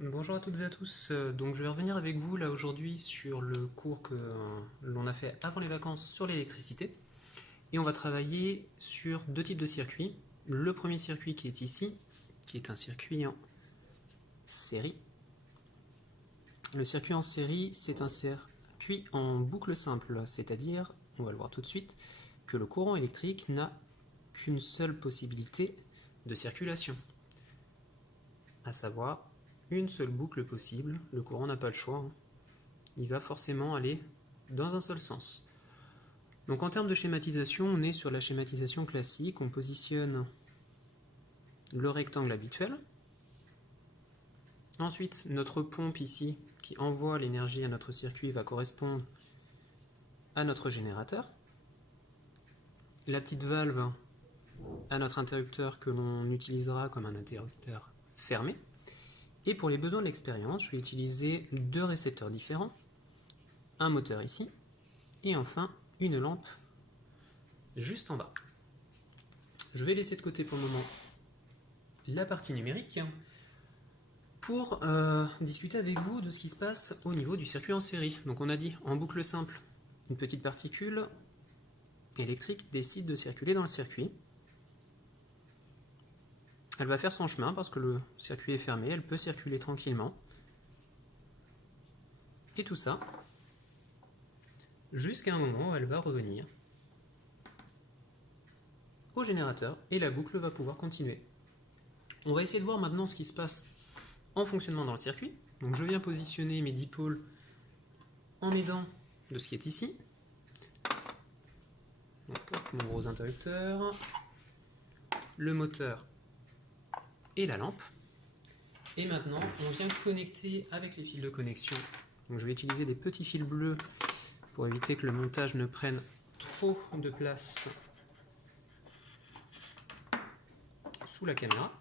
Bonjour à toutes et à tous. Donc je vais revenir avec vous là aujourd'hui sur le cours que l'on a fait avant les vacances sur l'électricité. Et on va travailler sur deux types de circuits. Le premier circuit qui est ici, qui est un circuit en série. Le circuit en série, c'est un circuit en boucle simple, c'est-à-dire, on va le voir tout de suite, que le courant électrique n'a qu'une seule possibilité de circulation, à savoir une seule boucle possible. Le courant n'a pas le choix, hein. Il va forcément aller dans un seul sens. Donc en termes de schématisation, on est sur la schématisation classique. On positionne le rectangle habituel. Ensuite, notre pompe ici, qui envoie l'énergie à notre circuit, va correspondre à notre générateur. La petite valve à notre interrupteur que l'on utilisera comme un interrupteur fermé. Et pour les besoins de l'expérience, je vais utiliser deux récepteurs différents, un moteur ici, et enfin une lampe juste en bas. Je vais laisser de côté pour le moment la partie numérique pour discuter avec vous de ce qui se passe au niveau du circuit en série. Donc on a dit en boucle simple, une petite particule électrique décide de circuler dans le circuit. Elle va faire son chemin parce que le circuit est fermé, elle peut circuler tranquillement. Et tout ça jusqu'à un moment où elle va revenir au générateur et la boucle va pouvoir continuer. On va essayer de voir maintenant ce qui se passe en fonctionnement dans le circuit. Donc je viens positionner mes dipôles en m'aidant de ce qui est ici. Donc, mon gros interrupteur, le moteur et la lampe. Et maintenant, on vient connecter avec les fils de connexion. Donc, je vais utiliser des petits fils bleus pour éviter que le montage ne prenne trop de place sous la caméra.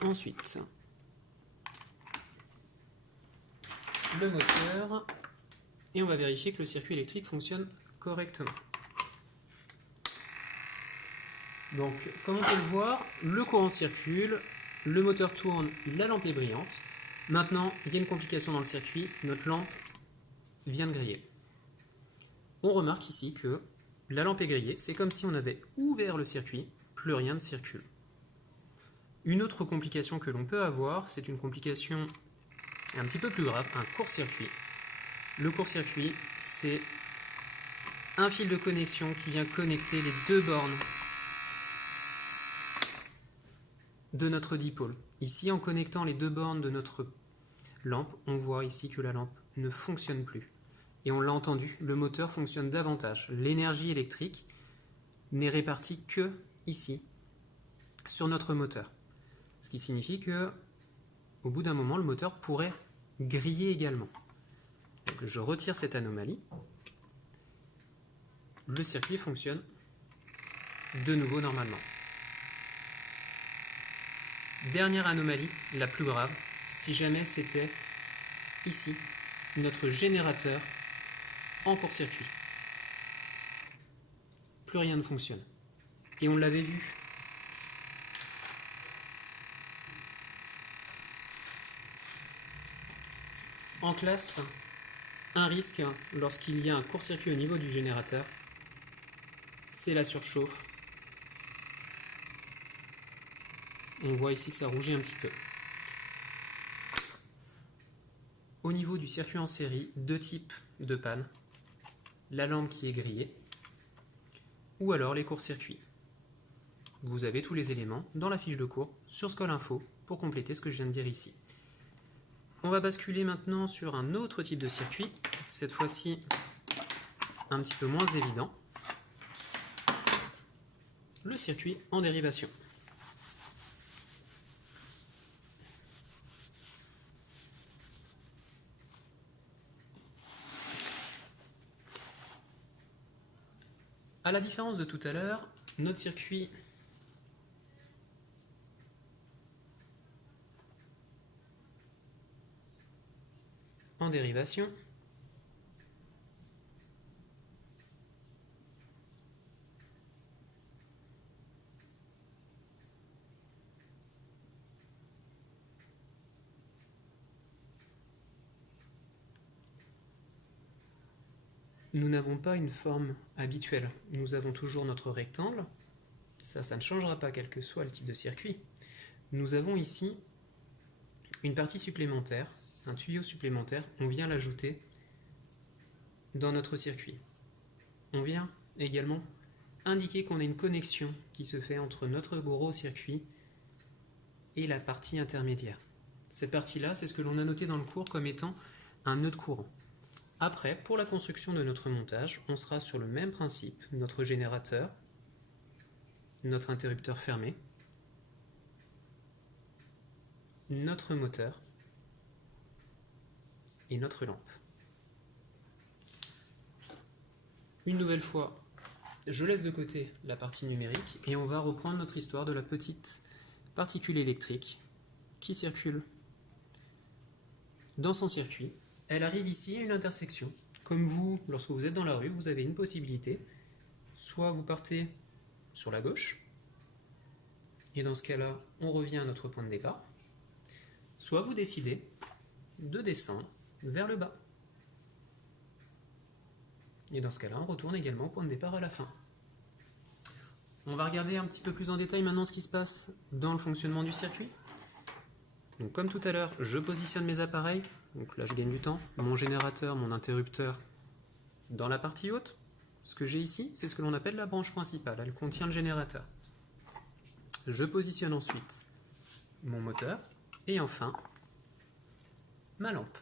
Ensuite, le moteur, et on va vérifier que le circuit électrique fonctionne correctement. Donc, comme on peut le voir, le courant circule, le moteur tourne, la lampe est brillante. Maintenant, il y a une complication dans le circuit, notre lampe vient de griller. On remarque ici que la lampe est grillée, c'est comme si on avait ouvert le circuit, plus rien ne circule. Une autre complication que l'on peut avoir, c'est une complication un petit peu plus grave, un court-circuit. Le court-circuit, c'est un fil de connexion qui vient connecter les deux bornes de notre dipôle. Ici, en connectant les deux bornes de notre lampe, on voit ici que la lampe ne fonctionne plus. Et on l'a entendu, le moteur fonctionne davantage. L'énergie électrique n'est répartie que ici, sur notre moteur. Ce qui signifie que, au bout d'un moment, le moteur pourrait griller également. Donc, je retire cette anomalie. Le circuit fonctionne de nouveau normalement. Dernière anomalie, la plus grave, si jamais c'était ici, notre générateur en court-circuit. Plus rien ne fonctionne. Et on l'avait vu en classe, un risque lorsqu'il y a un court-circuit au niveau du générateur, c'est la surchauffe. On voit ici que ça rougit un petit peu. Au niveau du circuit en série, deux types de panne. La lampe qui est grillée, ou alors les courts-circuits. Vous avez tous les éléments dans la fiche de cours sur Scolinfo pour compléter ce que je viens de dire ici. On va basculer maintenant sur un autre type de circuit, cette fois-ci un petit peu moins évident, le circuit en dérivation. À la différence de tout à l'heure, notre circuit en dérivation nous n'avons pas une forme habituelle. Nous avons toujours notre rectangle. Ça ne changera pas quel que soit le type de circuit. Nous avons ici une partie supplémentaire, un tuyau supplémentaire. On vient l'ajouter dans notre circuit. On vient également indiquer qu'on a une connexion qui se fait entre notre gros circuit et la partie intermédiaire. Cette partie-là, c'est ce que l'on a noté dans le cours comme étant un nœud de courant. Après, pour la construction de notre montage, on sera sur le même principe, notre générateur, notre interrupteur fermé, notre moteur et notre lampe. Une nouvelle fois, je laisse de côté la partie numérique et on va reprendre notre histoire de la petite particule électrique qui circule dans son circuit. Elle arrive ici à une intersection. Comme vous, lorsque vous êtes dans la rue, vous avez une possibilité. Soit vous partez sur la gauche, et dans ce cas-là, on revient à notre point de départ. Soit vous décidez de descendre vers le bas. Et dans ce cas-là, on retourne également au point de départ à la fin. On va regarder un petit peu plus en détail maintenant ce qui se passe dans le fonctionnement du circuit. Donc, comme tout à l'heure, je positionne mes appareils. Donc là, je gagne du temps. Mon générateur, mon interrupteur dans la partie haute. Ce que j'ai ici, c'est ce que l'on appelle la branche principale. Elle contient le générateur. Je positionne ensuite mon moteur et enfin ma lampe.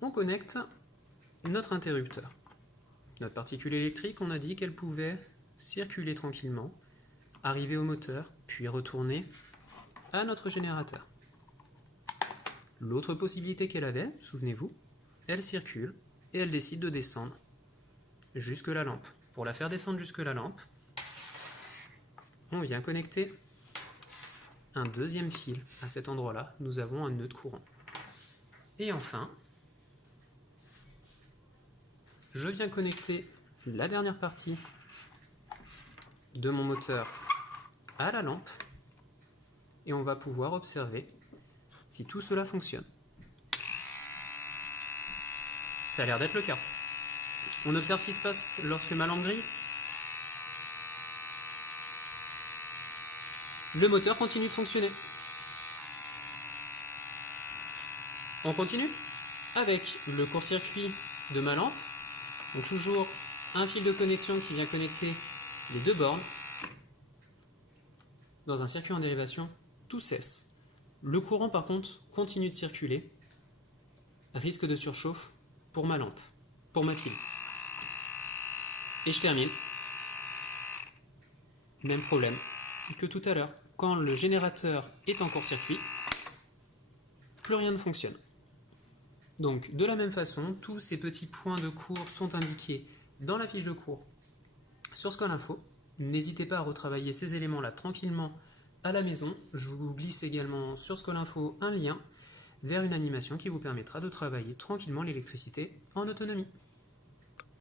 On connecte notre interrupteur. Notre particule électrique, on a dit qu'elle pouvait circuler tranquillement, arriver au moteur, puis retourner à notre générateur. L'autre possibilité qu'elle avait, souvenez-vous, elle circule et elle décide de descendre jusque la lampe. Pour la faire descendre jusque la lampe, on vient connecter un deuxième fil à cet endroit-là. Nous avons un nœud de courant. Et enfin, je viens connecter la dernière partie de mon moteur à la lampe et on va pouvoir observer si tout cela fonctionne. Ça a l'air d'être le cas. On observe ce qui se passe lorsque ma lampe grille. Le moteur continue de fonctionner. On continue avec le court-circuit de ma lampe. Donc toujours un fil de connexion qui vient connecter les deux bornes. Dans un circuit en dérivation, tout cesse. Le courant par contre continue de circuler. Risque de surchauffe pour ma lampe, pour ma pile. Et je termine. Même problème que tout à l'heure. Quand le générateur est en court-circuit, plus rien ne fonctionne. Donc, de la même façon, tous ces petits points de cours sont indiqués dans la fiche de cours sur Scolinfo. N'hésitez pas à retravailler ces éléments-là tranquillement à la maison. Je vous glisse également sur Scolinfo un lien vers une animation qui vous permettra de travailler tranquillement l'électricité en autonomie.